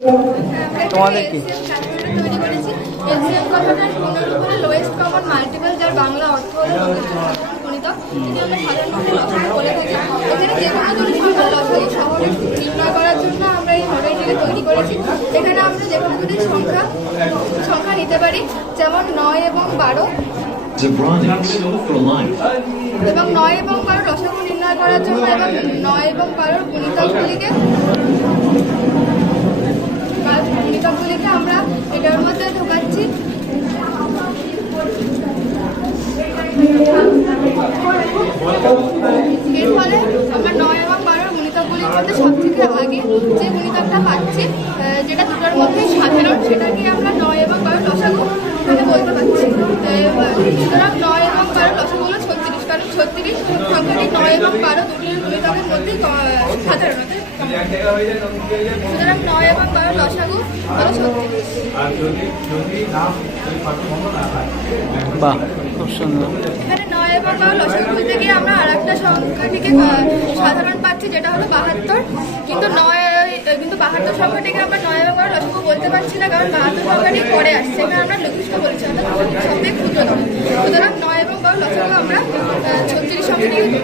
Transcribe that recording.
তোমাদের কি? Lowest common multiple যার বাংলা অর্থ হলো গণিতক যদি আমরা সাধারণভাবে লসাগু বলে থাকি এখানে যে কোনো দুটি সংখ্যার লসাগু শহরে নির্ণয় করার জন্য আমরা এই মডেলটিকে তৈরি করেছি এখানে আমরা যে কোনো সংখ্যা সংখ্যা নিতে পারি যেমন নয় এবং বারো. এবং নয় এবং বারো লসাগু নির্ণয় করার জন্য এবং নয় এবং বারোর গুণিতকগুলিকে বা গুণিতকগুলিকে আমরা এটার মধ্যে ঢোকাচ্ছি এর ফলে আমরা নয় এবং বারোর মধ্যে সব থেকে আগে যে গুণিতকটা পাচ্ছি যেটা দুটোর মধ্যে সাধারণ সেটাকে আমরা নয় এবং বারো লসাগু আমি বলতে পারছি। সুতরাং নয় এবং বারো লসাগু হলো ছত্রিশ কারণ ছত্রিশ সংখ্যাটি নয় এবং বারো দুটির আহ, সাধারণত সুতরাং নয় এবং বারো লসাগু হলো ছত্রিশ। বাহ খুব সুন্দর। এখানে নয় এবং বারো লসাগু খুঁজতে গিয়ে আমরা আর একটা সংখ্যাটিকে সাধারণ পাচ্ছি যেটা হলো বাহাত্তর। কিন্তু নয়, কিন্তু বাহাত্তর সংখ্যাটিকে আমরা নয় ব্যবহার বারো বলতে পারছি না, কারণ বাহাত্তর সংখ্যাটি পরে আসছে। এখানে আমরা লঘিষ্ঠ বলছি, অর্থাৎ সবথেকে নয়। সুতরাং নয় এবং বারো লসাগু আমরা ছত্রিশ সংখ্যাটিকে